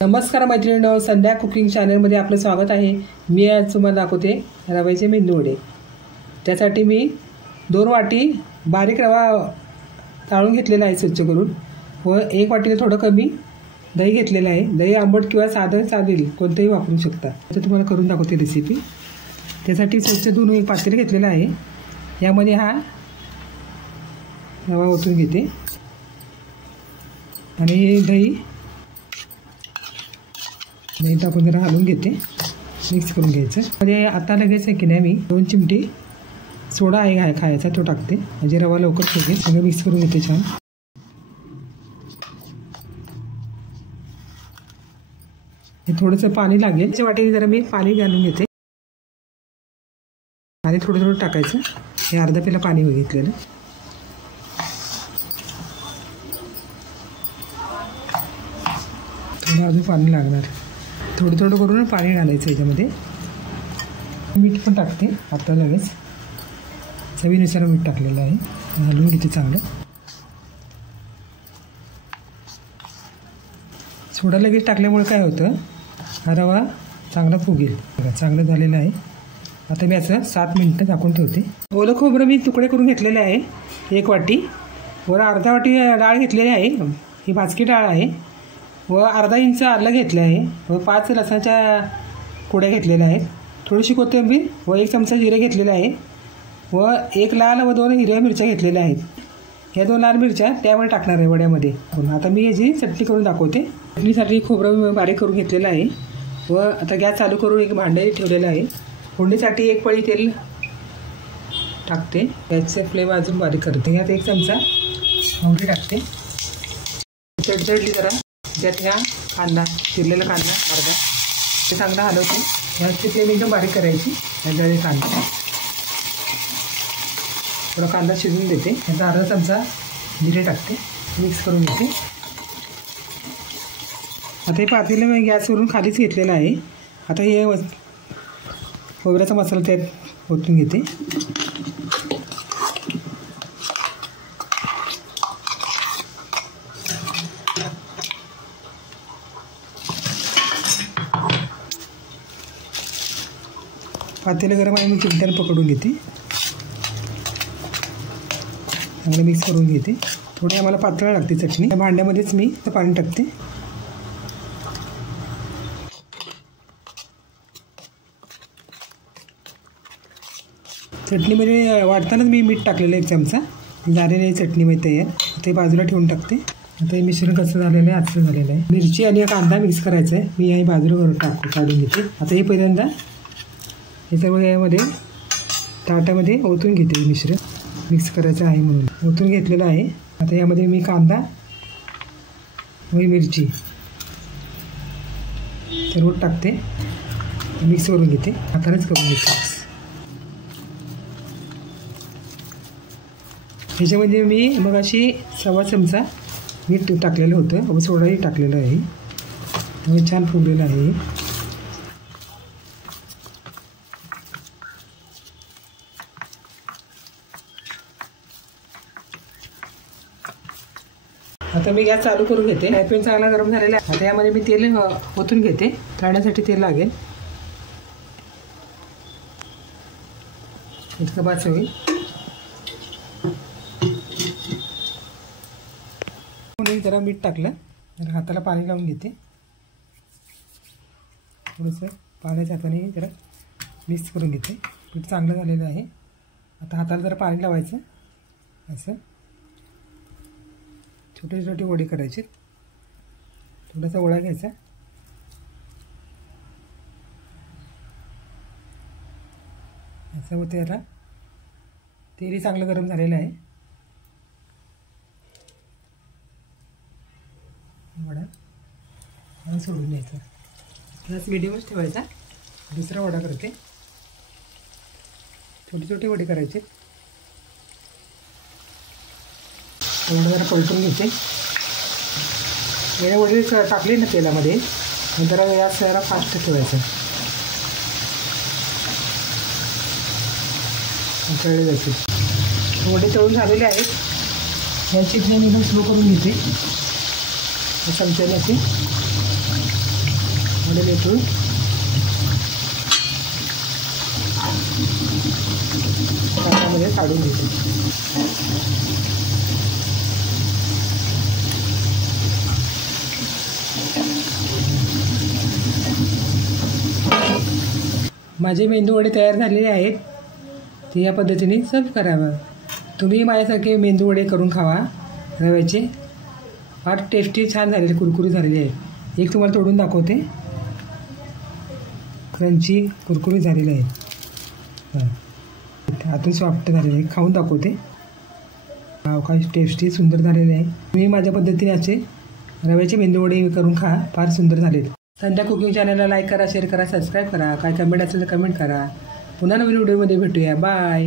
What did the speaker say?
नमस्कार मैत्रिणींनो, संध्या कुकिंग चॅनलमध्ये आपलं स्वागत आहे। मी आज तुम्हाला दाखवते रव्याचे मेंदू वडे। त्यासाठी मी 2 वाटी बारीक रवा चाळून घेतलेला आहे स्वच्छ करून व 1 वाटीला थोडं कमी दही घेतलेलं आहे। दही आंबट किंवा साधं चालेल, कोणतेही वापरू शकता। तर तुम्हाला करून दाखवते रेसिपी। त्यासाठी स्वच्छ धुवून एक पातेलं घेतलेलं आहे। यामध्ये हा रवा ओतून घेते आणि दही टाकून जरा हलवून घेते, मिक्स करून घ्यायचं। म्हणजे आता लगेच की नाही मी 2 चिमटी सोडा आहे खायचा तो टाकते, म्हणजे रवा लवकर फुगेल। सगळं मिक्स करून घेते छान। हे थोडंसं पाणी लागेल, त्याच्या वाटीने जरा मी पाणी घालून घेते। पाणी थोडं थोडं टाकायचं। हे अर्धा पेला पाणी घेतलेलं। थोडं अजून पाणी लागणार, थोडं थोडं करून पाणी घालायचं याच्यामध्ये। मीठ पण टाकते आता लगेच, चवीनुसार मीठ टाकलेलं आहे। घालून घेते चांगलं। सोडा लगेच टाकल्यामुळे काय होतं, हा रवा चांगला फुगेल। चांगलं झालेलं आहे। आता मी असं 7 मिनिटं झाकून ठेवते। ओलं खोबरं मी तुकडे करून घेतलेले आहे 1 वाटी, वर अर्धा वाटी डाळ घेतलेली आहे, ही भाजकी डाळ आहे। व अर्धा इंच आलं घेतलं आहे व 5 लसणाच्या कुड्या घेतलेल्या आहेत। थोडीशी कोथिंबीर व 1 चमचा जिरे घेतलेले आहे व 1 लाल व 2 हिरव्या मिरच्या घेतलेल्या आहेत। ह्या 2 लाल मिरच्या त्यामुळे टाकणार आहे वड्यामध्ये। आता मी याची चटणी करून दाखवते। चटणीसाठी खोबरं बारीक करून घेतलेलं आहे व आता गॅस चालू करून एक भांडे ठेवलेलं आहे। फोडणीसाठी 1 पळी तेल टाकते। गॅसचे फ्लेम अजून बारीक करते। यात 1 चमचा मोहरी टाकते। चटचडली जरा, त्यात ह्या कांदा, चिरलेला कांदा अर्धा, ते चांगला हलवते। ह्याची फ्लेम एकदम बारीक करायची। ह्याच्यामध्ये कांदा, थोडा कांदा शिजवून देते। ह्याचा अर्धा चमचा जिरे टाकते, मिक्स करून घेते। आता हे पातेलं मी गॅसवरून खालीच घेतलेलं आहे। आता हे खोबऱ्याचा मसाला त्यात ओतून घेते। पातेलं गरम आहे, मी चिमट्याने पकडून घेते, चांगलं मिक्स करून घेते। थोडी आम्हाला पातळ लागते चटणी। त्या भांड्यामध्येच मी पाणी टाकते। चटणीमध्ये वाटतानाच मी मीठ टाकलेलं 1 चमचा, झालेलं आहे चटणीमध्ये तयार। ते बाजूला ठेवून टाकते। आता हे मिश्रण कसं झालेलं आहे, असं झालेलं आहे। मिरची आणि कांदा मिक्स करायचं आहे, मी हे बाजूला काढून घेते। आता हे पहिल्यांदा हे सगळं यामध्ये ताटामध्ये ओतून घेते। मिश्रण मिक्स करायचं आहे म्हणून ओतून घेतलेलं आहे। आता यामध्ये मी कांदा व मिरची सर्व टाकते, मिक्स करून घेते। हातानेच करून घेते। ह्याच्यामध्ये मी मग अशी 1.25 चमचा मीठ टाकलेलं होतं व सोडाही टाकलेलं आहे, त्यामुळे छान फुगलेलं आहे। आता मी गॅस चालू करून घेते। फ्राय चांगला गरम झालेला आहे। आता यामध्ये मी तेल ओतून घेते। तळण्यासाठी तेल लागेल, इतकं बास होईल। जरा मीठ टाकलं, जरा हाताला पाणी लावून घेते। थोडंसं पाण्याच्या हाताने जरा मिक्स करून घेते। पीठ चांगलं झालेलं आहे। आता हाताला जरा पाणी लावायचं, असं छोटे छोटे वडे करायचे। थोडासा वडा घ्यायचा, असं होतं। याला तेलही चांगलं गरम झालेलं आहे। वडा सोडून द्यायचा, गॅस मिडियमच ठेवायचा। दुसरा वडा करते। छोटे छोटे वडे करायचे। वडा जरा पलटून घेते। वेळे वडे टाकले ना तेलामध्ये, जरा गॅस जरा फास्ट ठेवायचं, तळले जायचे। वडे तळून झालेले आहेत। याची फ्लेम एकदम स्लो करून घेते। चमच्याने असे आणि येथून पात्रामध्ये काढून घेतो. माझे मेंदूवडे तयार झालेले आहेत. ते या पद्धतीने सर्व करावं. तुम्ही माझ्यासारखे मेंदूवडे करून खावा रव्याचे. फार टेस्टी छान झालेले, कुरकुरीत झालेले आहेत. एक तुम्हाला तोडून दाखवते. क्रंची कुरकुरीत झालेले आहेत. आतून सॉफ्ट झालेले आहे. खाऊन दाखवते. काय टेस्टी सुंदर झालेले आहे. तुम्ही माझ्या पद्धतीने असे रव्याचे मेंदूवडे करून खा. फार सुंदर झालेत. संध्या कुकिंग चॅनलला लाईक करा, शेअर करा, सबस्क्राईब करा. काय कमेंट असेल तर कमेंट करा. पुन्हा नवीन व्हिडिओमध्ये भेटूया. बाय.